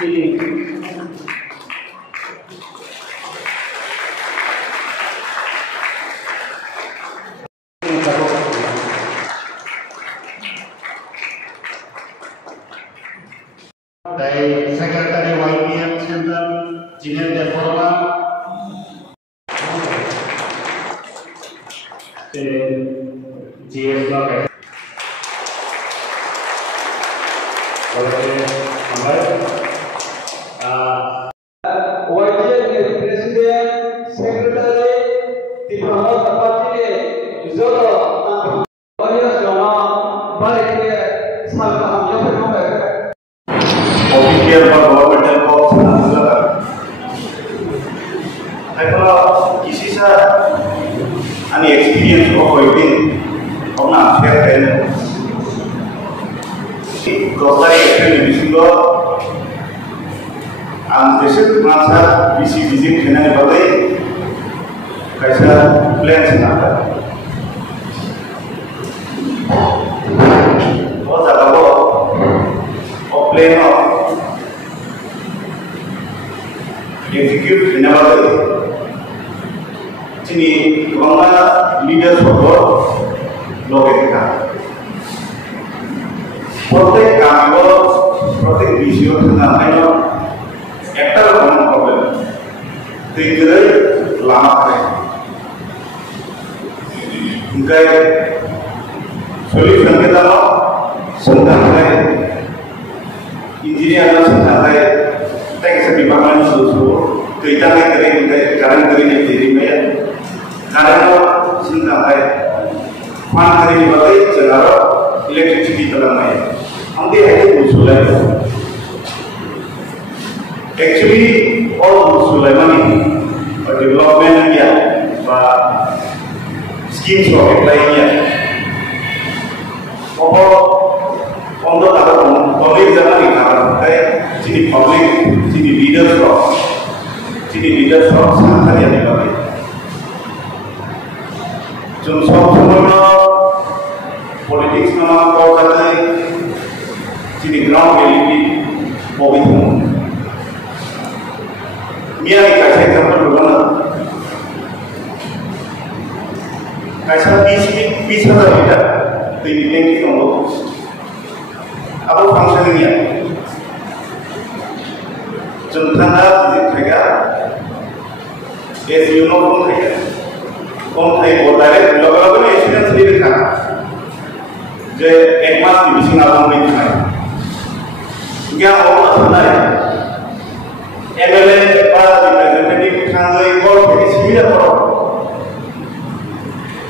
Dari Sekretari YPM Center Jinen Deforma GS Block YPM Presiden Sekretari di bawah tempat ini Zoro banyak semua balik ke salah yang berbeda. Official और governmental को लगा ऐसा किसी से अन्य experience को कोई भी अपना शेयर करने ग्रोसरी एक्सपीरियंस बिसिंगो आं जैसे मानसा बिसी बिजिंग खेलने वाले कैसा प्लान चलाता बहुत ज़्यादा वो plane execute never sini kemana leader support logika protek kami protek visio tentang ayo actor common problem tinggal lama kaya enggak solution kita lo tentang kaya engineer lo tentang kaya Teks dibangun susu, kita kering sekarang kering jadi banyak. Karena sintai, fan kering balik sekarang electricity terlambat. Nanti ada usul lagi. Actually, all usul lagi development ya, schemes of apply ya. Untuk tahu public zaman ini karena jadi public jadi leaders sangat yang dipakai. Contoh semua politik nama kau kata jadi ground reality public umum. Mia dikasih example bagaimana? Kasih bisa tidak dibilang kita untuk apa functionnya? Contohnya jika as you know kon thai bola direct logo experience sendiri kan je ekmas di bising abang ini kan dia orang sebenarnya MLA para representative kan lagi kau jadi sihir apa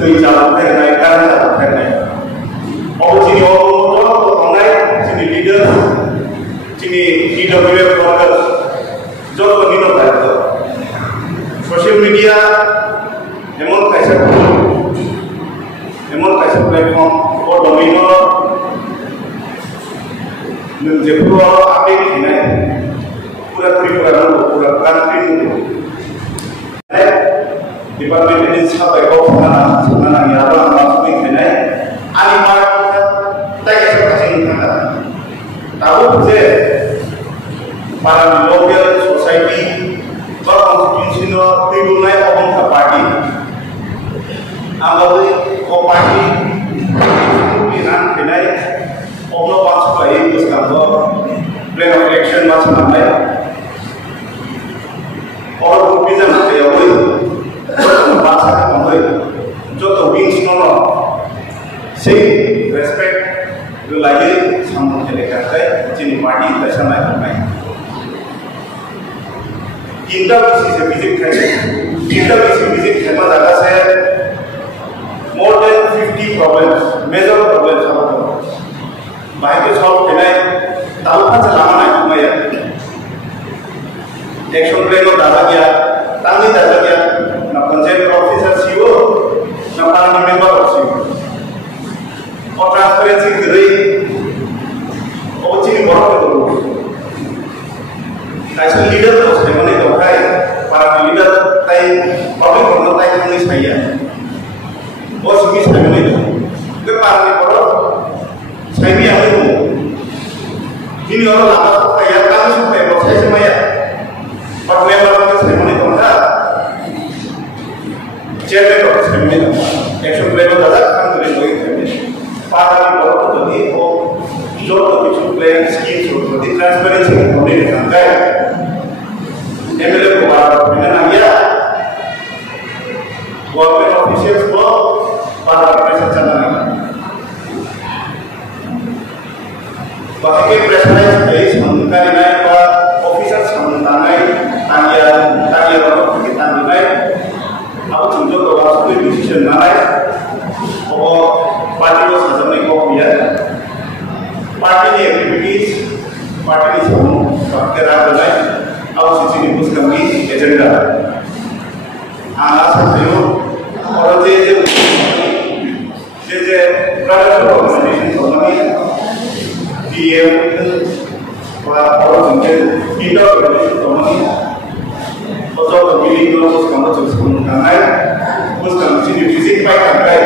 tu jalan terkait oh jadi orang tu orang jadi leader jadi DWF workers जो कमी होता है तो social media एमन कैसे platform और domino नंजेबो आपे खिने पूरा त्रिपुरा पूरा कंट्री में डिपार्टमेंट ने साबाय को खाना याबा आमासुनि खिने आनि mark ताइके सकासिन Thanga Tabo J para local society constitutional tribunal of the party ambil party pimpinan kenai ono masuk lagi ke kantor plan of election masuk namanya orang bisa nanti ya boleh bahasa kampai jodoh wings nono sih respect lagi sama mereka jadi party bersama namanya inter visit करना जगह से more than 50 problems, major problems हम बाहर के solve करना है तालुका चलाना है तुम्हें एक्शन प्लान को डाला गया तांगी डाला गया ना पंचायत ऑफिसर सीओ ना पार्लियामेंट मेंबर सीओ और ट्रांसपेरेंसी करी और चीनी बहुत करो ऐसे लीडर तो उसने मने तो है para लीडर ताई पब्लिक को ताई नहीं सही है वो सुखी सही नहीं तो के पार्टी करो सही भी है वो इन और लाभ तो है काम से dadak kan dari boi kami para di bawah jadi oh jodoh itu plan scheme jadi transparansi kami diangkat MLA kepada pimpinan ya government officials ko para representative Bakit presiden dari sementara ini pak official sementara tanya bapak kita nilai aku tunjuk ke waktu itu decision nilai oh parti lo sebenarnya kok biar parti ini activities parti ini semua bakal ada aku sisi ini bus kami agenda anak saya orang je private organization sebenarnya PM orang kita sebenarnya atau pemilih kalau kamu terus mengangkat, terus kamu sini visit baik angkat,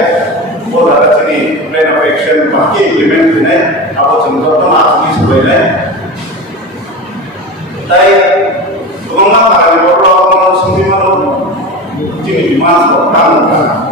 oh ada sini plan of action pakai implement ini, apa contoh tu masuk sebenarnya, tapi kalau nak kalau orang semua sini di mana orang